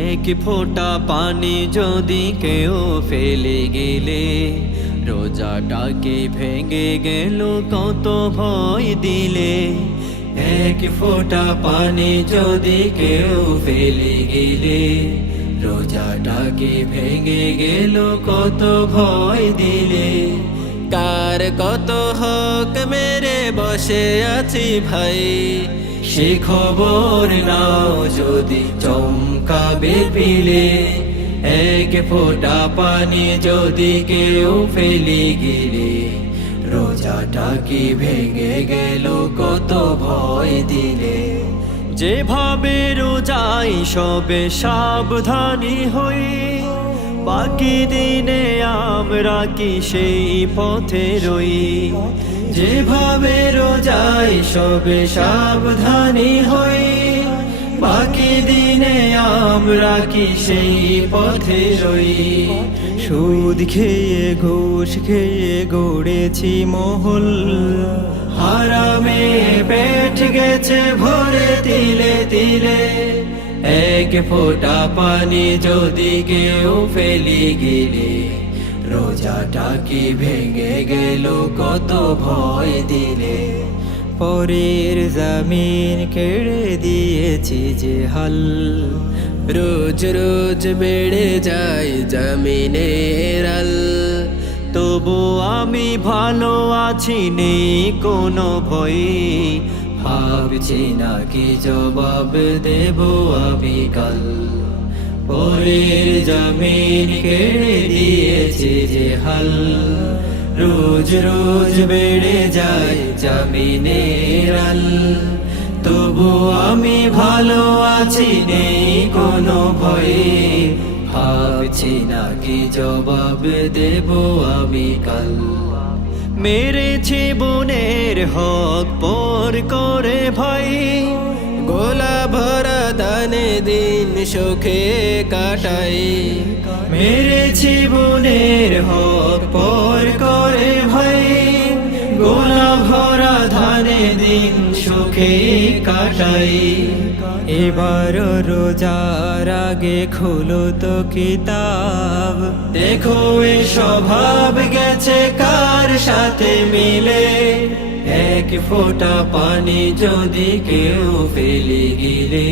এক ফোঁটা পানি যদি কেউ ফেলে গেলে রোজাটাকে ভেঙে গেল কত ভয় দিলে এক ফোঁটা পানি যদি কেউ ফেলে গেলে রোজাটাকে ভেঙে গেল কত ভয় দিলে কার কত হক মেরে বসে আছি ভাই সে খবর নাও যদি চমকাবে পিলে এক ফোটা পানি যদি কেউ ফেলি গিলে রোজাটা কি ভেঙে গেল কত ভয় দিলে যেভাবে রোজাই সবে সাবধানী হই বাকি দিনে আমরা কি সেই পথে রই যেভাবে রোজাই সবে সাবধানী হই বাকি দিনে আমরা কি সেই পথে রই সুদ খেয়ে ঘুষ খেয়ে গড়েছি মহল হারামে পেট গেছে ভরে তিলে তিলে এক ফোটা পানি যদি কেউ ফেলি গেলে রোজাটা কি ভেঙে গেল কত ভয় দিলে পরের জমিন কেড়ে দিয়েছি যে হাল রোজ রোজ বেড়ে যায় জামিনের আল তবু আমি ভালো আছি নেই কোনো ভয় ভাবছি না কি জবাব দেব আমি কাল পরের জমিন কেড়ে দিয়েছে যে হাল রোজ রোজ বেড়ে যায় জমিনের আল তবু আমি ভালো আছি নেই কোনো ভয়ে ভাবছি না কি জবাব দেব আমি কাল মেরেছে বনে হক পর করে ভাই গোলা ভরা দানে দিন সুখে কাটাই মেরেছি বোনের হক পর করে সারে দিন সুখে কাটাই এবার রোজার আগে খুলো তো কিতাব দেখো এ স্বভাব গেছে কার সাথে মিলে এক ফোঁটা পানি যদি কেউ ফেলে গেলে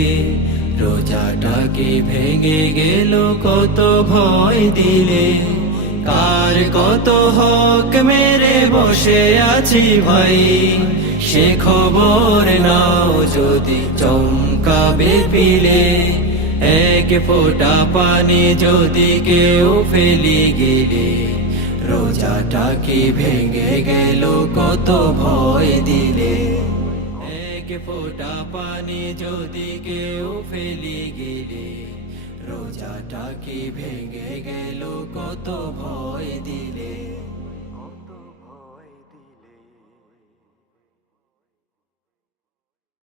রোজাটাকে ভেঙে গেল কত ভয় দিলে কার কত হক মেরে বসে আছি ভাই সে খবর নাও যদি চমকাবে পিলে এক ফোটা পানি যদি কেউ ফেলি গেলে রোজাটা কি ভেঙে গেল কত ভয় দিলে এক ফোঁটা পানি যদি কেউ ফেলি ডাকি ভেঙে গেল কত ভয় দিলে